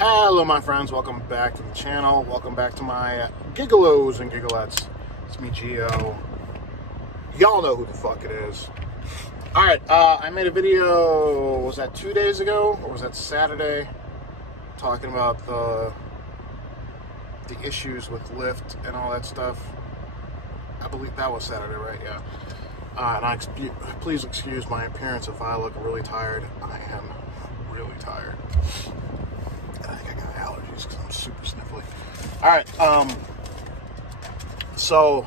Hello my friends, welcome back to the channel. Welcome back to my Gig-Olos and Gigolettes. It's me, Gio. Y'all know who the fuck it is. Alright, I made a video, was that 2 days ago? Or was that Saturday? Talking about the issues with Lyft and all that stuff. I believe that was Saturday, right? Yeah. Please excuse my appearance if I look really tired. I am really tired. I think I got allergies because I'm super sniffly. All right, so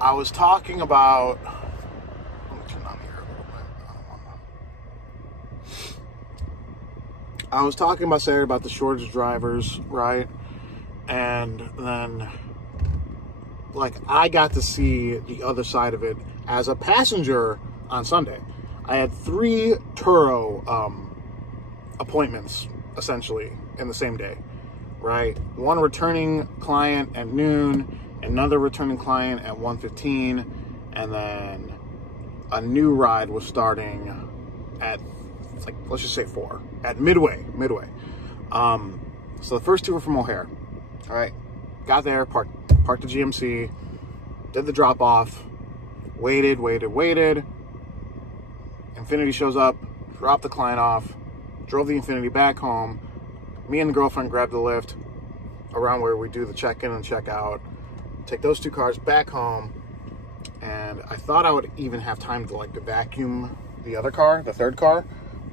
I was talking about. Let me turn on the air a little bit. I was talking about Saturday about the shortage of drivers, right? And then, like, I got to see the other side of it as a passenger on Sunday. I had 3 Turo appointments, essentially, in the same day, right? One returning client at noon, another returning client at 1:15, and then a new ride was starting at, like, let's just say 4, at midway. So the first 2 were from O'Hare, all right? Got there, parked the GMC, did the drop-off, waited. Infinity shows up, dropped the client off, drove the Infinity back home. Me and the girlfriend grabbed the Lyft around where we do the check-in and check-out, take those 2 cars back home, and I thought I would even have time to, like, to vacuum the other car, the 3rd car,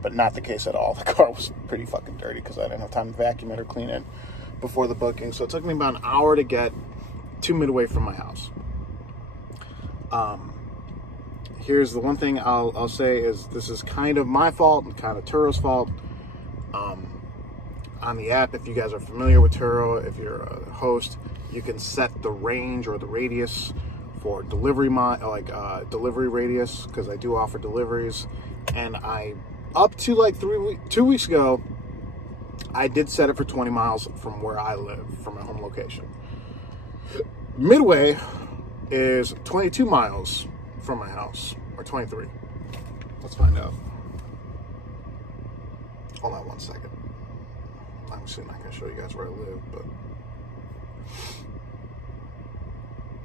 but not the case at all. The car was pretty fucking dirty because I didn't have time to vacuum it or clean it before the booking. So it took me about an hour to get to Midway from my house. Here's the one thing I'll say is this is kind of my fault and kind of Turo's fault. On the app, if you guys are familiar with Turo, if you're a host, you can set the range or the radius for delivery delivery radius, because I do offer deliveries. And I, up to like 2 weeks ago, I did set it for 20 miles from where I live, from my home location. Midway is 22 miles from my house, or 23. Let's find out. Hold on 1 second. Obviously not going to show you guys where I live, but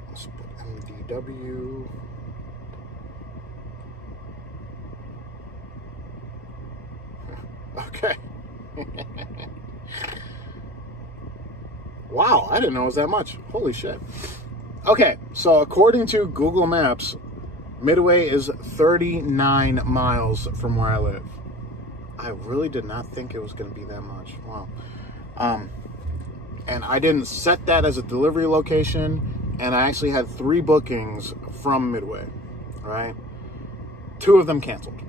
let's put MDW. Okay. Wow, I didn't know it was that much. Holy shit. Okay, so according to Google Maps, Midway is 39 miles from where I live. I really did not think it was going to be that much. Wow. And I didn't set that as a delivery location, and I actually had 3 bookings from Midway, right? 2 of them canceled.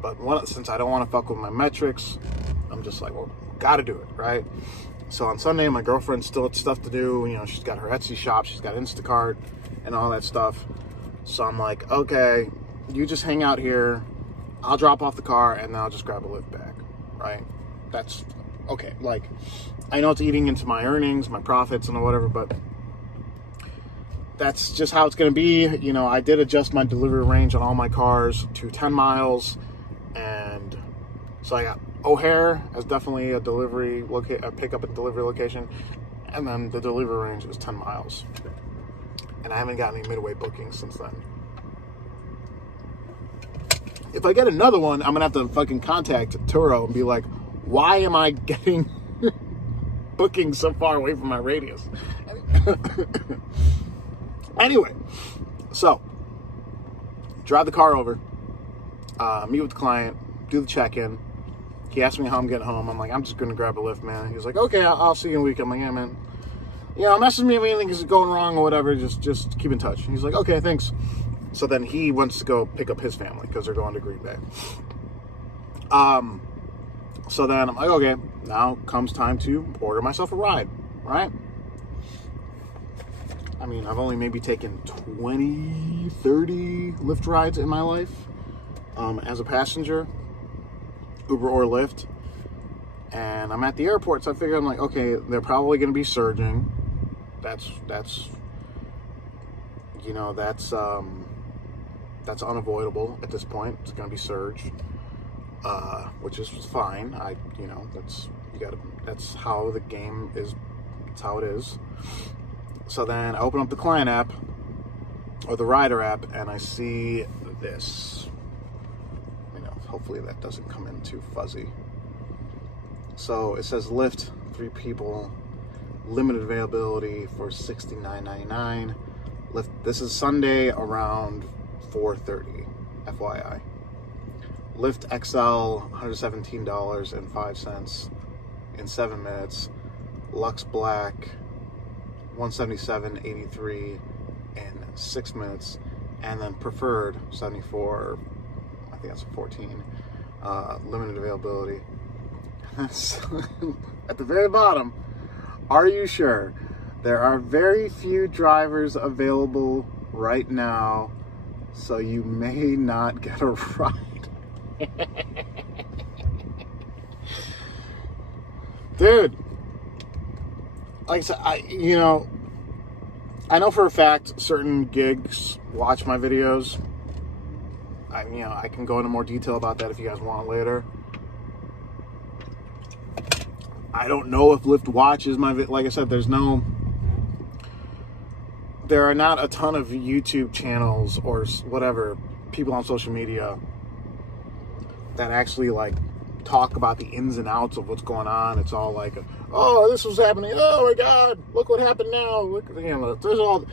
But since I don't want to fuck with my metrics, I'm just like, well, gotta do it, right? So on Sunday, my girlfriend still had stuff to do. You know, she's got her Etsy shop, she's got Instacart and all that stuff. So I'm like, okay, you just hang out here. I'll drop off the car and then I'll just grab a Lyft back, right? That's okay. Like, I know it's eating into my earnings, my profits and whatever, but that's just how it's going to be. You know, I did adjust my delivery range on all my cars to 10 miles. And so I got O'Hare as definitely a pickup and delivery location. And then the delivery range is 10 miles. And I haven't gotten any Midway bookings since then. If I get another one, I'm going to have to fucking contact Turo and be like, why am I getting bookings so far away from my radius? Anyway, so drive the car over, meet with the client, do the check-in. He asked me how I'm getting home. I'm like, I'm just going to grab a Lyft, man. He's like, okay, I'll see you in a week. I'm like, yeah, man. You know, message me if anything is going wrong or whatever. Just keep in touch. He's like, okay, thanks. So then he wants to go pick up his family because they're going to Green Bay. So then I'm like, okay, now comes time to order myself a ride, right? I mean, I've only maybe taken 20, 30 Lyft rides in my life as a passenger, Uber or Lyft. And I'm at the airport, so I figure, I'm like, okay, they're probably going to be surging. That's you know, that's unavoidable at this point. It's going to be surge. which is fine. That's how the game is. That's how it is. So then I open up the client app or the rider app, and I see this. Hopefully that doesn't come in too fuzzy. So it says Lyft, 3 people, limited availability for $69.99. Lyft. This is Sunday around 4:30. FYI. Lyft XL, $117.05 in 7 minutes. Lux Black, $177.83 in 6 minutes. And then Preferred, 74, I think that's 14, limited availability. At the very bottom, are you sure? There are very few drivers available right now, so you may not get a ride. Dude, like I said, I know for a fact certain gigs watch my videos. I can go into more detail about that if you guys want later. I don't know if Lyft watches my video. Like I said, there are not a ton of YouTube channels or whatever, people on social media that actually like talk about the ins and outs of what's going on. It's all like, oh, this was happening. Oh my God, look what happened now. Look, there's all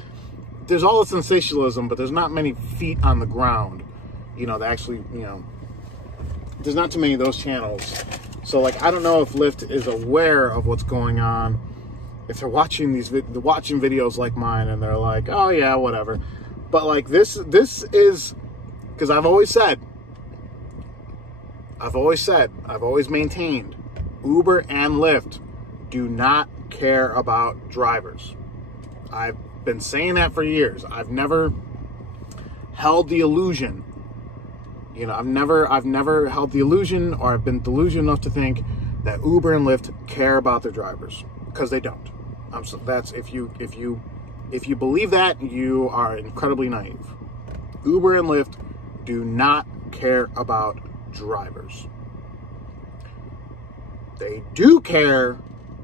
the sensationalism, but there's not many feet on the ground. That actually, there's not too many of those channels. So like, I don't know if Lyft is aware of what's going on. If they're watching watching videos like mine and they're like, oh yeah, whatever. But like this is, because I've always maintained, Uber and Lyft do not care about drivers. I've been saying that for years. I've never held the illusion. I've never held the illusion, or I've been delusional enough to think that Uber and Lyft care about their drivers, because they don't. That's if you believe that, you are incredibly naive. Uber and Lyft do not care about drivers. They do care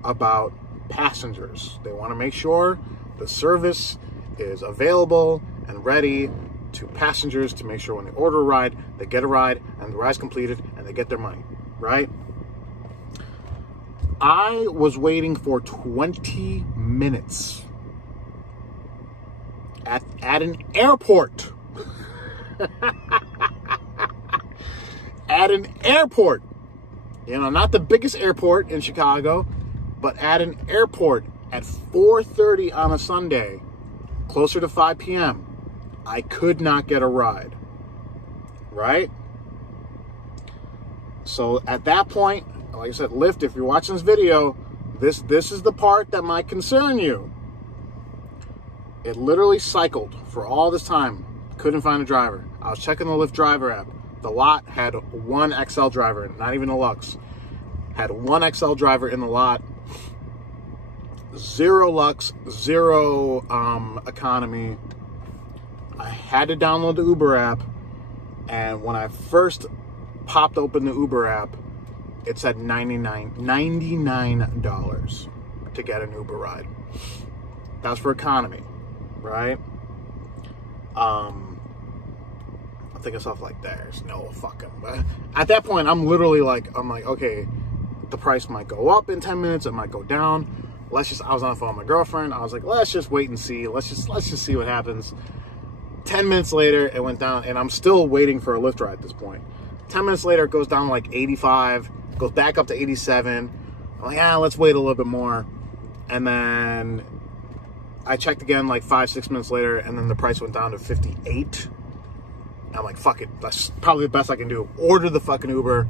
about passengers. They want to make sure the service is available and ready to passengers, to make sure when they order a ride, they get a ride, and the ride's completed, and they get their money, right? I was waiting for 20 minutes at an airport. At an airport. Not the biggest airport in Chicago, but at an airport at 4:30 on a Sunday, closer to 5 p.m., I could not get a ride, right? So at that point, like I said, Lyft, if you're watching this video, this is the part that might concern you. It literally cycled for all this time. Couldn't find a driver. I was checking the Lyft driver app. The lot had 1 XL driver, not even a Lux. Had 1 XL driver in the lot. 0 Lux, 0 economy. I had to download the Uber app, and when I first popped open the Uber app, it said $99 to get an Uber ride. That's for economy, right? I think of stuff like there's no fucking. But at that point, I'm like, okay, the price might go up in 10 minutes, it might go down. I was on the phone with my girlfriend. I was like, let's just wait and see. Let's just see what happens. 10 minutes later, it went down, and I'm still waiting for a Lyft ride at this point. 10 minutes later, it goes down to like 85, goes back up to 87. I'm like, let's wait a little bit more. And then I checked again like 5-6 minutes later, and then the price went down to 58. I'm like, fuck it, that's probably the best I can do. Order the fucking Uber.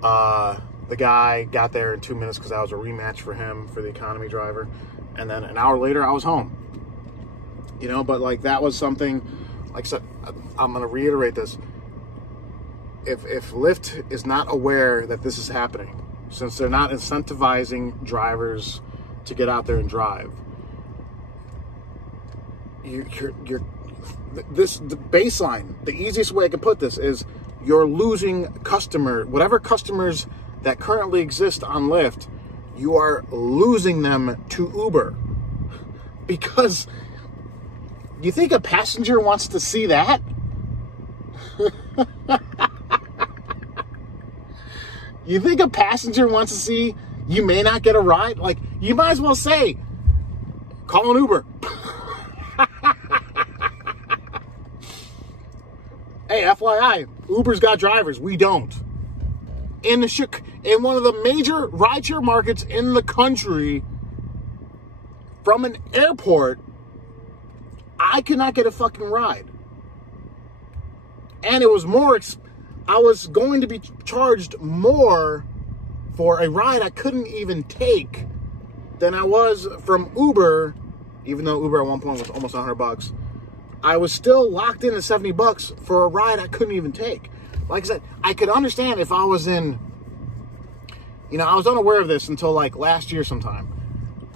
The guy got there in 2 minutes because that was a rematch for him, for the economy driver. And then an hour later, I was home. But like, that was something, like I said, I'm going to reiterate this. If Lyft is not aware that this is happening, since they're not incentivizing drivers to get out there and drive, the baseline, the easiest way I can put this is, you're losing whatever customers that currently exist on Lyft, you are losing them to Uber. Because you think a passenger wants to see that? You think a passenger wants to see you may not get a ride? Like, you might as well say, call an Uber. Hey, FYI, Uber's got drivers. We don't. In one of the major rideshare markets in the country, from an airport, I could not get a fucking ride. And it was I was going to be charged more for a ride I couldn't even take than I was from Uber, even though Uber at one point was almost $100. I was still locked in at $70 for a ride I couldn't even take. Like I said, I could understand if I was in, I was unaware of this until like last year sometime.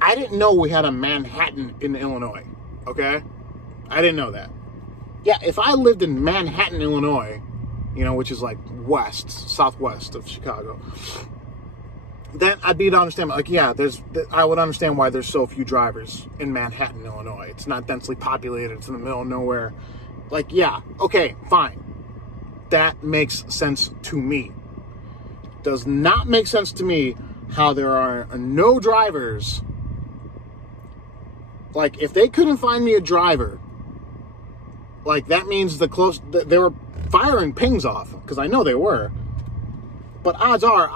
I didn't know we had a Manhattan in Illinois, okay? I didn't know that. Yeah, if I lived in Manhattan, Illinois, which is like southwest of Chicago, then I'd be to understand, like, yeah, I would understand why there's so few drivers in Manhattan, Illinois. It's not densely populated. It's in the middle of nowhere. Like, yeah, okay, fine. That makes sense to me. Does not make sense to me how there are no drivers. Like, if they couldn't find me a driver, like, that means they were firing pings off, because I know they were. But odds are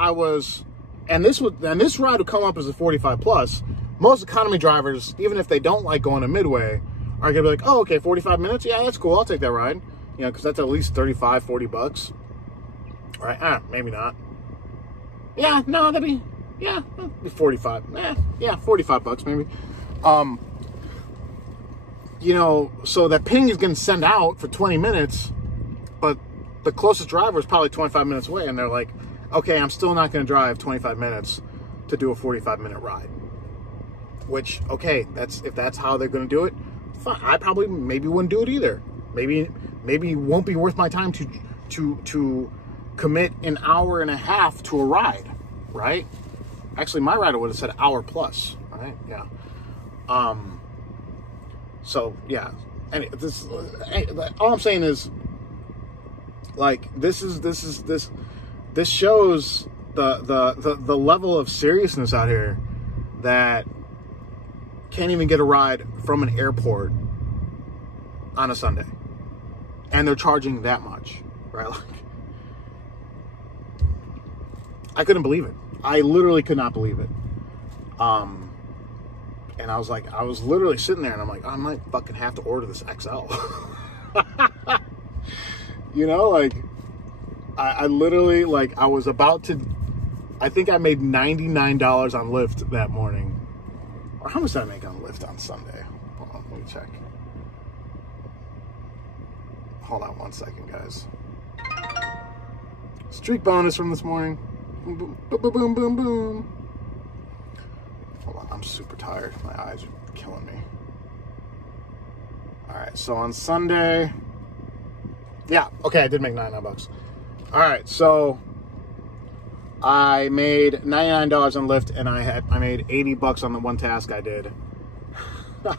and this ride would come up as a 45 plus. Most economy drivers, even if they don't like going to Midway, are gonna be like, oh, okay, 45 minutes? Yeah, that's cool, I'll take that ride. Because that's at least $35, $40. All right, maybe not. Yeah, no, that'd be 45. Yeah, $45 maybe. So that ping is gonna send out for 20 minutes, but the closest driver is probably 25 minutes away, and they're like, okay, I'm still not going to drive 25 minutes to do a 45-minute ride. Which, okay, if that's how they're going to do it, fine. I probably maybe wouldn't do it either. Maybe it won't be worth my time to commit an hour and a half to a ride, right? Actually, my rider would have said hour plus, right? Yeah. So yeah. Anyway, all I'm saying is, like, this shows the level of seriousness out here that can't even get a ride from an airport on a Sunday. And they're charging that much, right? Like, I couldn't believe it. I literally could not believe it. And I was literally sitting there and I'm like, I might fucking have to order this XL. I literally, I was about to, I think I made $99 on Lyft that morning. Or how much did I make on Lyft on Sunday? Hold on, let me check. Hold on one second, guys. Streak bonus from this morning. Boom, boom, boom, boom, boom, boom. Hold on, I'm super tired. My eyes are killing me. All right, so on Sunday, yeah, okay, I did make $99. All right, so I made $99 on Lyft, and I made $80 on the one task I did.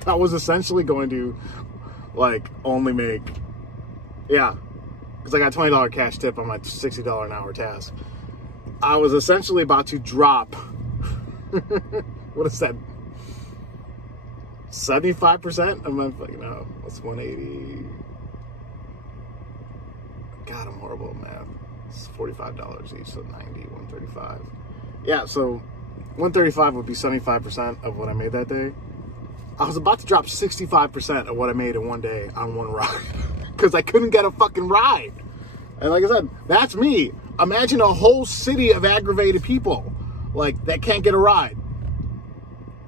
I was essentially going to, only make, because I got $20 cash tip on my $60 an hour task. I was essentially about to drop, what is that, 75% of my, no, what's 180? God, I'm horrible at math. It's $45 each, so 90, 135. Yeah, so 135 would be 75% of what I made that day. I was about to drop 65% of what I made in one day on one ride because I couldn't get a fucking ride. And like I said, that's me. Imagine a whole city of aggravated people that can't get a ride.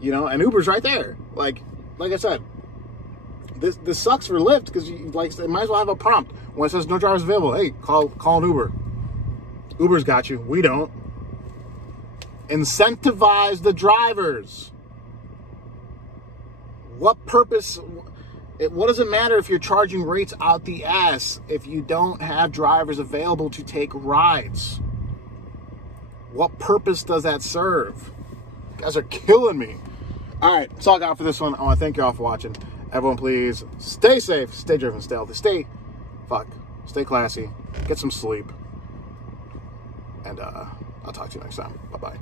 And Uber's right there. Like I said, this sucks for Lyft because they might as well have a prompt when it says no drivers available. Hey, call an Uber. Uber's got you. We don't. Incentivize the drivers. What purpose? What does it matter if you're charging rates out the ass if you don't have drivers available to take rides? What purpose does that serve? You guys are killing me. All right, that's all I got for this one. I want to thank you all for watching. Everyone, please stay safe, stay driven, stay healthy, stay classy, get some sleep, and I'll talk to you next time. Bye-bye.